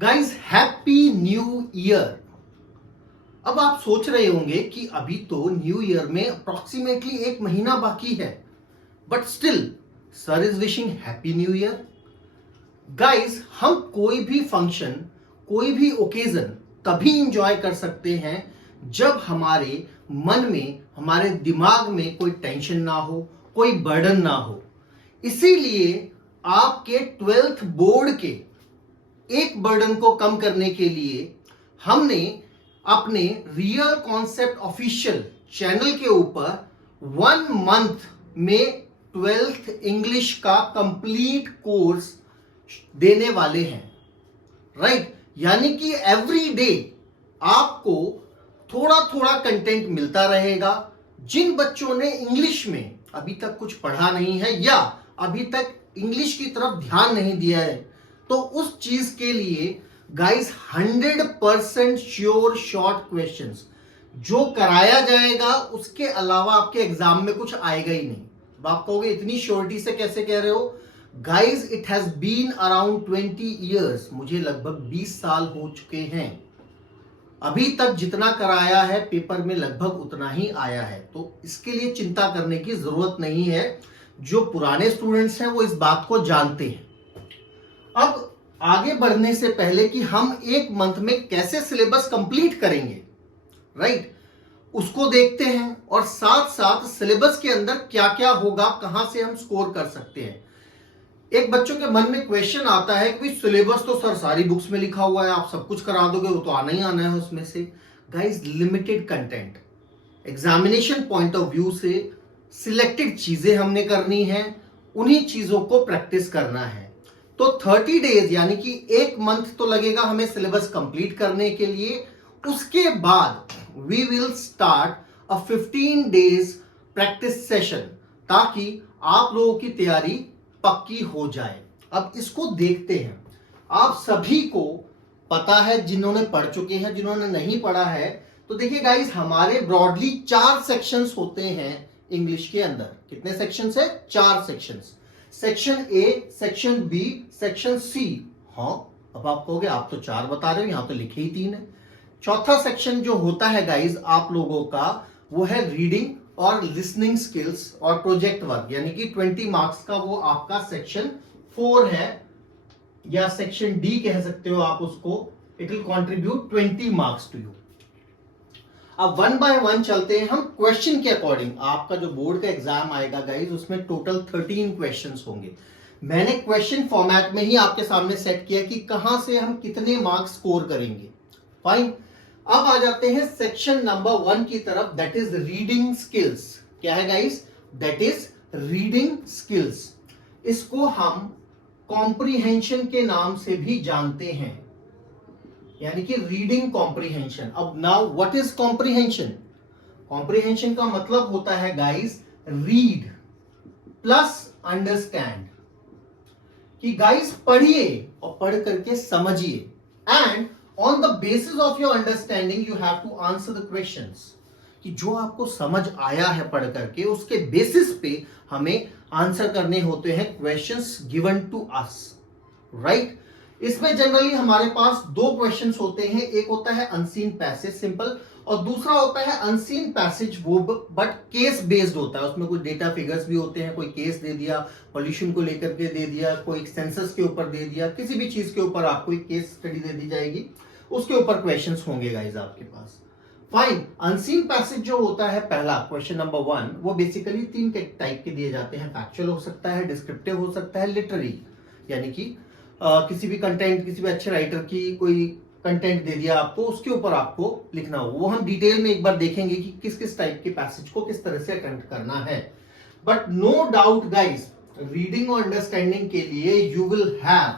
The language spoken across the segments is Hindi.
Guys happy new year. अब आप सोच रहे होंगे कि अभी तो न्यू ईयर में अप्रोक्सीमेटली एक महीना बाकी है, but still sir is wishing happy new year. Guys हम कोई भी फंक्शन, कोई भी ओकेजन तभी इंजॉय कर सकते हैं जब हमारे मन में, हमारे दिमाग में कोई टेंशन ना हो, कोई बर्डन ना हो। इसीलिए आपके 12th बोर्ड के एक बर्डन को कम करने के लिए हमने अपने रियल कॉन्सेप्ट ऑफिशियल चैनल के ऊपर 1 मंथ में 12th इंग्लिश का कंप्लीट कोर्स देने वाले हैं, राइट। यानी कि एवरी डे आपको थोड़ा थोड़ा कंटेंट मिलता रहेगा। जिन बच्चों ने इंग्लिश में अभी तक कुछ पढ़ा नहीं है या अभी तक इंग्लिश की तरफ ध्यान नहीं दिया है, तो उस चीज के लिए गाइस 100% श्योर शॉर्ट क्वेश्चंस जो कराया जाएगा, उसके अलावा आपके एग्जाम में कुछ आएगा ही नहीं। अब आप कहोगे इतनी श्योरिटी से कैसे कह रहे हो? Guys it has been around 20 years, मुझे लगभग 20 साल हो चुके हैं। अभी तक जितना कराया है पेपर में लगभग उतना ही आया है, तो इसके लिए चिंता करने की जरूरत नहीं है। जो पुराने स्टूडेंट्स हैं वो इस बात को जानते हैं। अब आगे बढ़ने से पहले कि हम एक मंथ में कैसे सिलेबस कंप्लीट करेंगे, राइट, उसको देखते हैं और साथ साथ सिलेबस के अंदर क्या क्या होगा, कहां से हम स्कोर कर सकते हैं। एक बच्चों के मन में क्वेश्चन आता है कि सिलेबस तो सर सारी बुक्स में लिखा हुआ है, आप सब कुछ करा दोगे, वो तो आना ही आना है उसमें से। Guys limited content, examination point of view से सिलेक्टेड चीजें हमने करनी है, उन्हीं चीजों को प्रैक्टिस करना है। तो 30 डेज यानी कि एक मंथ तो लगेगा हमें सिलेबस कंप्लीट करने के लिए। उसके बाद we will start a 15 days practice session, ताकि आप लोगों की तैयारी पक्की हो जाए। अब इसको देखते हैं। आप सभी को पता है, जिन्होंने पढ़ चुके हैं, जिन्होंने नहीं पढ़ा है, तो देखिए गाइस हमारे ब्रॉडली 4 सेक्शंस होते हैं इंग्लिश के अंदर। कितने सेक्शंस है? 4 sections. Section A, section B, section C. हाँ, अब आप कहोगे आप तो 4 बता रहे हो, यहां तो लिखे ही 3 है। चौथा सेक्शन जो होता है गाइस आप लोगों का, वो है रीडिंग और लिसनिंग स्किल्स और प्रोजेक्ट वर्क, यानी कि 20 मार्क्स का वो आपका सेक्शन 4 है, या सेक्शन डी कह सकते हो आप उसको। It will contribute 20 marks to you. अब 1 बाय 1 चलते हैं हम क्वेश्चन के अकॉर्डिंग। आपका जो बोर्ड का एग्जाम आएगा गाइस, उसमें टोटल 13 क्वेश्चंस होंगे। मैंने क्वेश्चन फॉर्मेट में ही आपके सामने सेट किया कि कहां से हम कितने मार्क्स स्कोर करेंगे। फाइन। अब आ जाते हैं सेक्शन नंबर 1 की तरफ, दैट इज रीडिंग स्किल्स। क्या है guys? That is reading skills. इसको हम कॉम्प्रीहेंशन के नाम से भी जानते हैं, यानी कि रीडिंग कॉम्प्रीहेंशन। अब now what is comprehension? Comprehension का मतलब होता है गाइस रीड प्लस अंडरस्टैंड, कि गाइस पढ़िए और पढ़ करके समझिए, and on the basis of your understanding you have to answer the questions. कि जो आपको समझ आया है पढ़ करके, उसके बेसिस पे हमें आंसर करने होते हैं questions given to us, right. इसमें जनरली हमारे पास 2 क्वेश्चंस होते हैं। एक होता है अनसीन पैसेज सिंपल, और दूसरा होता है अनसीन पैसेज वो बट केस बेस्ड होता है। उसमें कुछ डेटा फिगर्स भी होते हैं, कोई केस दे दिया, पॉल्यूशन को लेकर के दे दिया, कोई सेंसस के ऊपर दे दिया, किसी भी चीज के ऊपर आपको एक केस स्टडी दे दी जाएगी, उसके ऊपर क्वेश्चंस होंगे गाइस आपके पास। फाइन। अनसीन पैसेज जो होता है पहला क्वेश्चन नंबर 1, वो बेसिकली 3 टाइप के दिए जाते हैं। फैक्चुअल हो सकता है, डिस्क्रिप्टिव हो सकता है, लिटरेरी, यानी कि किसी भी कंटेंट, किसी भी अच्छे राइटर की कोई कंटेंट दे दिया आपको, उसके ऊपर आपको लिखना हो। वो हम डिटेल में एक बार देखेंगे कि किस किस टाइप के पैसेज को किस तरह से अटेम्प्ट करना है। But no doubt guys, reading और अंडरस्टैंडिंग के लिए यू विल हैव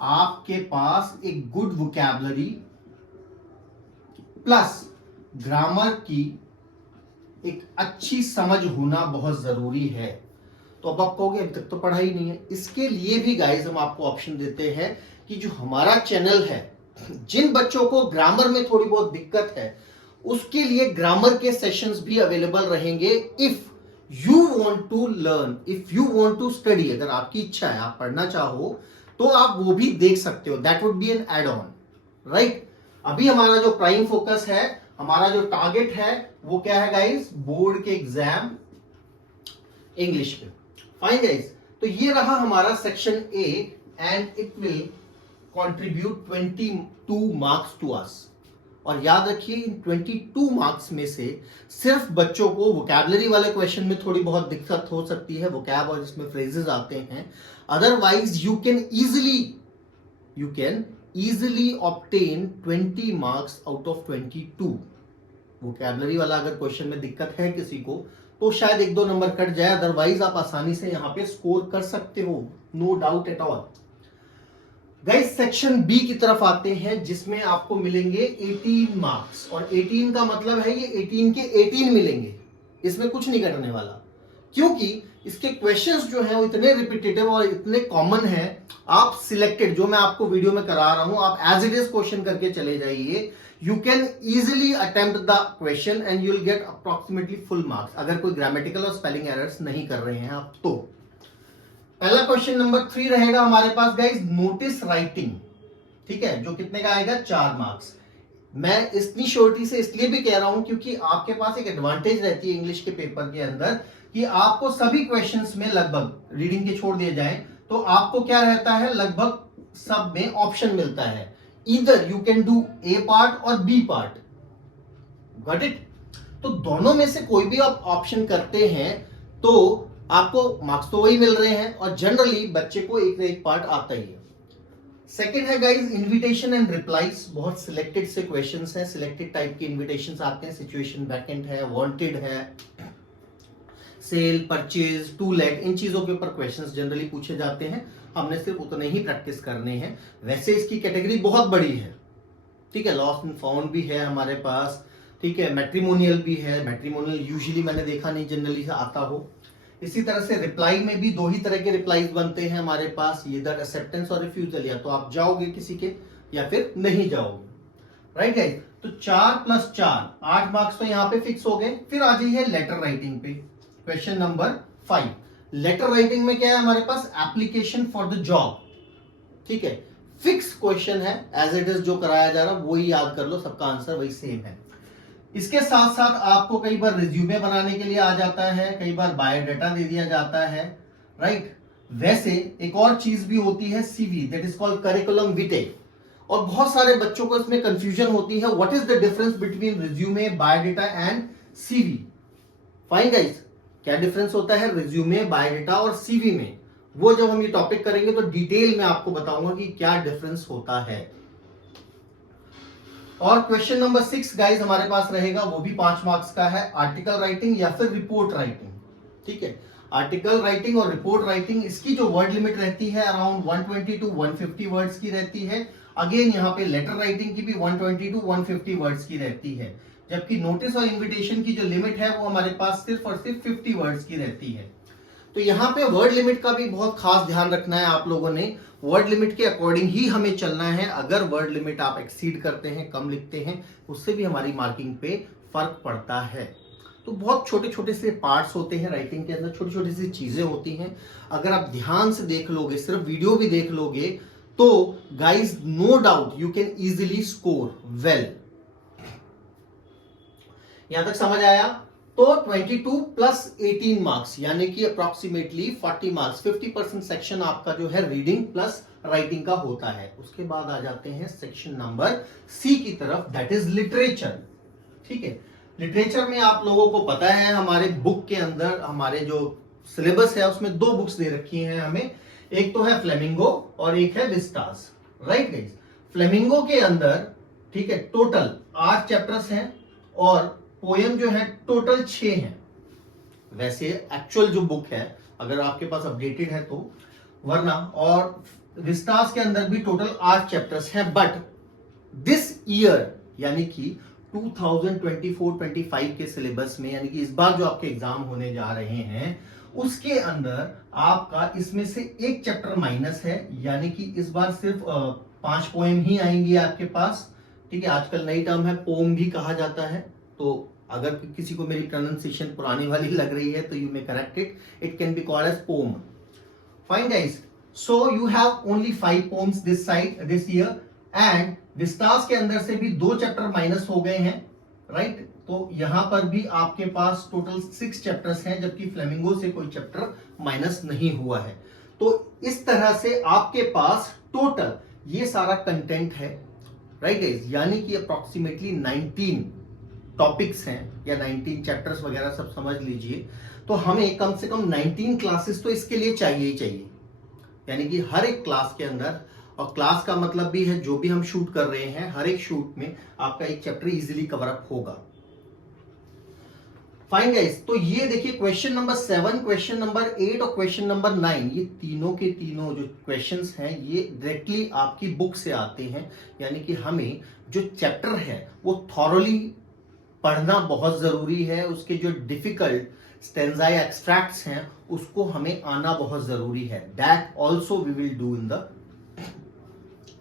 आपके पास एक गुड वोकैबुलरी प्लस ग्रामर की एक अच्छी समझ होना बहुत जरूरी है। तो अब आप कहोगे अभी तक तो पढ़ा ही नहीं है। इसके लिए भी गाइस हम आपको ऑप्शन देते हैं कि जो हमारा चैनल है, जिन बच्चों को ग्रामर में थोड़ी बहुत दिक्कत है, उसके लिए ग्रामर के सेशंस भी अवेलेबल रहेंगे। If you want to learn, if you want to study, अगर आपकी इच्छा है, आप पढ़ना चाहो, तो आप वो भी देख सकते हो, that would be an add on, right. अभी हमारा जो प्राइम फोकस है, हमारा जो टारगेट है वो क्या है गाइस, बोर्ड के एग्जाम इंग्लिश पे। फाइन गाइस, तो ये रहा हमारा section A and it will contribute 22 marks to us. और याद रखिए इन 22 मार्क्स में से सिर्फ बच्चों को वोकैबुलरी वाले क्वेश्चन में थोड़ी बहुत दिक्कत हो सकती है, वोकैब और इसमें फ्रेजेस आते हैं, otherwise you can easily obtain 20 marks out of 22। Vocabulary वाला अगर क्वेश्चन में दिक्कत है किसी को तो शायद 1-2 नंबर कट जाए, अदरवाइज आप आसानी से यहां पे स्कोर कर सकते हो, no doubt at all. Guys section B की तरफ आते हैं जिसमें आपको मिलेंगे 18 मार्क्स, और 18 का मतलब है ये 18 के 18 मिलेंगे, इसमें कुछ नहीं करने वाला, क्योंकि इसके क्वेश्चंस जो हैं वो इतने रिपीटेटिव और इतने कॉमन हैं। आप सिलेक्टेड जो मैं आपको वीडियो में करा रहा हूं, आप एज इट इज क्वेश्चन करके चले जाइए, you can easily attempt the question and you will get approximately full marks, अगर कोई ग्रामेटिकल और स्पेलिंग एरर्स नहीं कर रहे हैं आप तो। पहला क्वेश्चन नंबर 3 रहेगा हमारे पास गाइस, नोटिस राइटिंग, ठीक है, जो कितने का आएगा, 4 मार्क्स। मैं इतनी श्योरिटी से इसलिए भी कह रहा हूं क्योंकि आपके पास एक एडवांटेज रहती है इंग्लिश के पेपर के अंदर कि आपको सभी क्वेश्चंस में लगभग, रीडिंग के छोड़ दिए जाएं तो आपको क्या रहता है, लगभग सब में ऑप्शन मिलता है, either you can do a part और बी पार्ट, गॉट इट। तो दोनों में से कोई भी आप ऑप्शन करते हैं तो आपको मार्क्स तो वही मिल रहे हैं, और जनरली बच्चे को एक ना एक पार्ट आता ही है। सेकेंड है गाइस इन्विटेशन एंड रिप्लाईज, बहुत सिलेक्टेड से क्वेश्चंस हैं, सिलेक्टेड टाइप के इन्विटेशंस आते हैं, सिचुएशन वैकेंट है, वांटेड है, सेल, परचेज, टू लेट, इन चीजों के ऊपर क्वेश्चंस जनरली पूछे जाते हैं, हमने सिर्फ उतने ही प्रैक्टिस करने हैं। वैसे इसकी कैटेगरी बहुत बड़ी है, ठीक है, लॉस्ट एंड फाउंड भी है हमारे पास, ठीक है, मैट्रिमोनियल भी है, मैट्रिमोनियल यूजुअली मैंने देखा नहीं जनरली आता हो। इसी तरह से रिप्लाई में भी 2 ही तरह के रिप्लाईज बनते हैं हमारे पास, इधर एक्सेप्टेंस और रिफ्यूजल, या तो आप जाओगे किसी के या फिर नहीं जाओगे, राइट गाइस। तो 4 + 4 8 मार्क्स तो यहाँ पे फिक्स हो गए। फिर आ जाइए लेटर राइटिंग पे, क्वेश्चन नंबर 5। लेटर राइटिंग में क्या है हमारे पास, एप्लीकेशन फॉर द जॉब, ठीक है, फिक्स क्वेश्चन है, एज इट इज जो कराया जा रहा है वही याद कर लो, सबका आंसर वही सेम है। इसके साथ साथ आपको कई बार रिज्यूमे बनाने के लिए आ जाता है, कई बार बायोडाटा दे दिया जाता है, राइट। वैसे एक और चीज भी होती है CV, that is called curriculum विटे, और बहुत सारे बच्चों को इसमें कंफ्यूजन होती है, what is the difference between resume, biodata and CV. Fine guys, क्या डिफरेंस होता है रिज्यूमे, बायोडाटा और सीवी में, वो जब हम ये टॉपिक करेंगे तो डिटेल में आपको बताऊंगा कि क्या डिफरेंस होता है। और क्वेश्चन नंबर 6 गाइस हमारे पास रहेगा, वो भी 5 मार्क्स का है, आर्टिकल राइटिंग या फिर रिपोर्ट राइटिंग, ठीक है। आर्टिकल राइटिंग और रिपोर्ट राइटिंग, इसकी जो वर्ड लिमिट रहती है अराउंड 120 to 150 वर्ड्स की रहती है। अगेन यहाँ पे लेटर राइटिंग की भी 120 to 150 वर्ड्स की रहती है, जबकि नोटिस और इन्विटेशन की जो लिमिट है वो हमारे पास सिर्फ और सिर्फ 50 वर्ड्स की रहती है। तो यहाँ पे वर्ड लिमिट का भी बहुत खास ध्यान रखना है आप लोगों ने, वर्ड लिमिट के अकॉर्डिंग ही हमें चलना है। अगर वर्ड लिमिट आप एक्सीड करते हैं, कम लिखते हैं, उससे भी हमारी मार्किंग पे फर्क पड़ता है। तो बहुत छोटे छोटे से पार्ट्स होते हैं राइटिंग के अंदर, छोटी छोटी सी चीजें होती हैं, अगर आप ध्यान से देख लोगे, सिर्फ वीडियो भी देख लोगे तो guys no doubt you can easily score well. यहां तक समझ आया? तो 22 + 18 मार्क्स यानी कि अप्रोक्सीमेटली 40 मार्क्स, 50% सेक्शन आपका जो है रीडिंग प्लस राइटिंग का होता है। उसके बाद आ जाते हैं सेक्शन नंबर सी की तरफ, दैट इज लिटरेचर, ठीक है। लिटरेचर में आप लोगों को पता है हमारे बुक के अंदर, हमारे जो सिलेबस है उसमें 2 बुक्स दे रखी हैं हमें, एक तो है फ्लेमिंगो और एक है विस्टास, राइट गाइस। फ्लेमिंगो के अंदर, ठीक है, टोटल 8 चैप्टर्स हैं और पोयम जो है टोटल 6 हैं। वैसे एक्चुअल जो बुक है अगर आपके पास अपडेटेड है तो, वरना, और विस्टास के अंदर भी टोटल 8 चैप्टर्स हैं। बट दिस ईयर यानी कि 2024-25 के सिलेबस में, यानी कि इस बार जो आपके एग्जाम होने जा रहे हैं उसके अंदर आपका इसमें से एक चैप्टर माइनस है, यानी कि इस बार सिर्फ 5 पोएम ही आएंगी आपके पास, ठीक है। आजकल नई टर्म है पोम भी कहा जाता है, तो अगर किसी को मेरी प्रोनाउंसिएशन पुरानी वाली लग रही है तो you may correct it, it can be called as poem. Fine guys, so you have only 5 poems this side this year, and Vistas के अंदर से भी 2 चैप्टर माइनस हो गए हैं, राइट? तो यहां पर भी आपके पास टोटल 6 चैप्टर्स हैं, जबकि फ्लेमिंगो से कोई चैप्टर माइनस नहीं हुआ है। तो इस तरह से आपके पास टोटल ये सारा कंटेंट है, राइट गाइस? यानी कि अप्रोक्सीमेटली 19 टॉपिक्स हैं या 19 चैप्टर्स वगैरह सब समझ लीजिए। तो हमें कम से कम 19 क्लासेस तो इसके लिए चाहिए ही चाहिए, यानी कि हर एक क्लास के अंदर, और क्लास का मतलब भी है जो भी हम शूट कर रहे हैं, हर एक शूट में आपका एक चैप्टर इजीली कवर अप होगा। फाइन गाइस, तो ये देखिए क्वेश्चन नंबर 7, क्वेश्चन नंबर 8 और क्वेश्चन नंबर 9, ये तीनों के तीनों जो क्वेश्चंस हैं ये डायरेक्टली आपकी बुक से आते हैं। यानी कि हमें जो चैप्टर है वो थॉरोली पढ़ना बहुत जरूरी है, उसके जो डिफिकल्ट स्टेंजाई एक्सट्रैक्ट्स हैं उसको हमें आना बहुत जरूरी है। That also we will do in the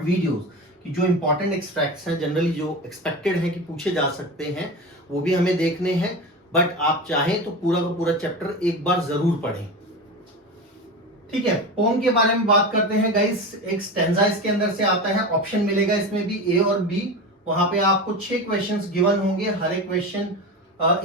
videos, कि जो इंपॉर्टेंट एक्सट्रैक्ट्स हैं जनरली जो एक्सपेक्टेड है कि पूछे जा सकते हैं वो भी हमें देखने हैं। बट आप चाहें तो पूरा का पूरा चैप्टर एक बार जरूर पढ़ें, ठीक है? पोम के बारे में बात करते हैं गाइस। एक स्टेंजा इसके अंदर से आता है, ऑप्शन मिलेगा इसमें भी ए और बी। वहां पे आपको 6 क्वेश्चंस गिवन होंगे, हर एक क्वेश्चन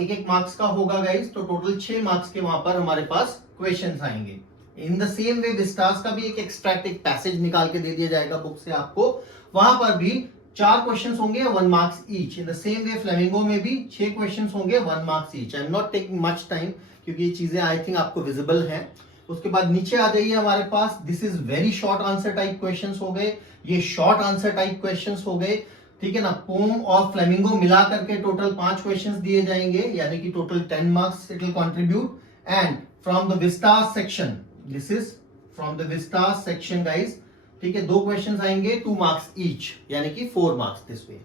एक मार्क्स का होगा गाइस। तो टोटल 6 मार्क्स के वहां पर हमारे पास क्वेश्चंस आएंगे। In the same way Vistas का भी एक एक्सट्रैक्ट, एक पैसेज निकाल के दे दिया जाएगा बुक से आपको, वहां पर भी 4 क्वेश्चंस होंगे 1 marks each. In the same way flamingo में भी 6 क्वेश्चंस होंगे 1 marks each. I am not taking much time क्योंकि ये चीजें आई थिंक आपको विजिबल हैं। उसके बाद नीचे आ जाइए हमारे पास, this is very short answer type questions हो गए, ये शॉर्ट आंसर टाइप क्वेश्चंस हो गए, ठीक है ना? पोम और फ्लेमिंगो मिला करके टोटल 5 क्वेश्चंस दिए जाएंगे, यानी कि total 10 marks it will contribute. And from the Vistas section, this is from the Vistas section guys, ठीक है? 2 क्वेश्चंस आएंगे 2 मार्क्स ईच, यानी कि 4 मार्क्स दिस वे।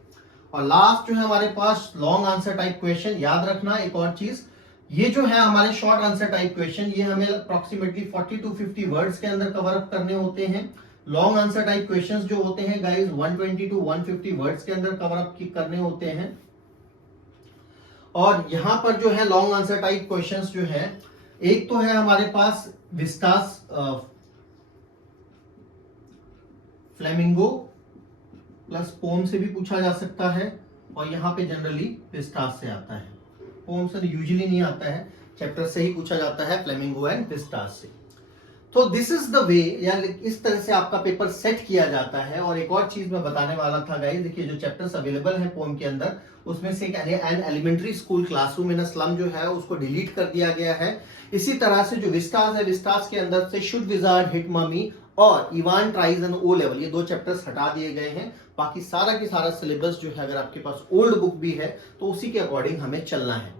और लास्ट जो है हमारे पास लॉन्ग आंसर टाइप क्वेश्चन। याद रखना एक और चीज, ये जो है हमारे शॉर्ट आंसर टाइप क्वेश्चन, ये हमें अप्रोक्सीमेटली 40 to 50 वर्ड्स के अंदर कवर अप करने होते हैं। लॉन्ग आंसर टाइप क्वेश्चंस जो होते हैं गाइस 120 to 150 वर्ड्स के अंदर कवर अप करने होते हैं। और यहां पर जो है लॉन्ग आंसर टाइप क्वेश्चंस जो है, एक तो है हमारे पास विस्टास फ्लेमिंगो प्लस पोम से भी पूछा जा सकता है, और यहाँ पे जनरली विस्टास से आता है। पोम से यूजुअली नहीं आता है, चैप्टर से ही पूछा जाता है फ्लेमिंगो एंड विस्टास से। तो दिस इज द वे, या इस तरह से आपका पेपर सेट किया जाता है। और एक और चीज मैं बताने वाला था गाइस, देखिए जो चैप्टर्स अवेलेबल हैं पोम के अंदर, उसमें से an elementary school classroom in a slum जो है उसको डिलीट कर दिया गया है। इसी तरह से जो विस्टास है, विस्टास के अंदर से शुड विजार्ड हिट ममी और Evan tries and O level, ये 2 चैप्टर्स हटा दिए गए हैं। बाकी सारा की सारा सिलेबस जो है, अगर आपके पास ओल्ड बुक भी है तो उसी के अकॉर्डिंग हमें चलना है।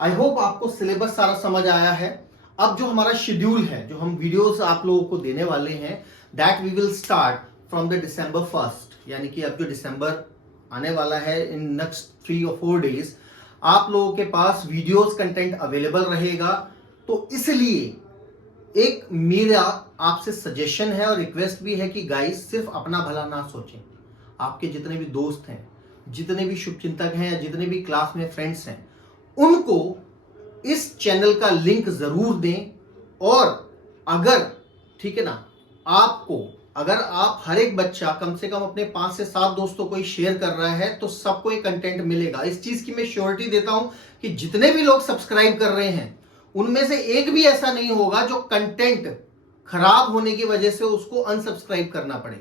आई होप आपको सिलेबस सारा समझ आया है। अब जो हमारा शेड्यूल है, जो हम वीडियोस आप लोगों को देने वाले हैं, that we will start from the December 1st, यानी कि अब जो दिसंबर आने वाला है, इन नेक्स्ट 3 or 4 डेज आप लोगों के पास वीडियोस कंटेंट अवेलेबल रहेगा। तो इसलिए एक मेरा आपसे सजेशन है और रिक्वेस्ट भी है कि गाइस सिर्फ अपना भला ना सोचें, आपके जितने भी दोस्त हैं, जितने भी शुभचिंतक हैं, या जितने भी क्लास में फ्रेंड्स हैं, उनको इस चैनल का लिंक जरूर दें। और अगर, ठीक है ना, आपको, अगर आप हर एक बच्चा कम से कम अपने 5 से 7 दोस्तों को ही शेयर कर रहा है तो सबको ये कंटेंट मिलेगा। इस चीज की मैं श्योरिटी देता हूं कि जितने भी लोग सब्सक्राइब कर रहे हैं उनमें से एक भी ऐसा नहीं होगा जो कंटेंट खराब होने की वजह से उसको अनसब्सक्राइब करना पड़े।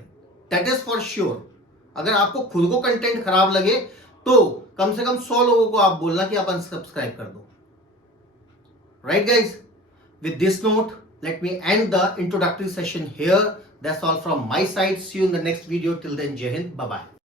That is for sure. अगर आपको खुद को कंटेंट खराब लगे तो कम से कम 100 लोगों को आप बोलना कि आप अनसब्सक्राइब कर दो। Right guys, with this note, let me end the introductory session here. That's all from my side. See you in the next video. Till then, Jai Hind. Bye-bye.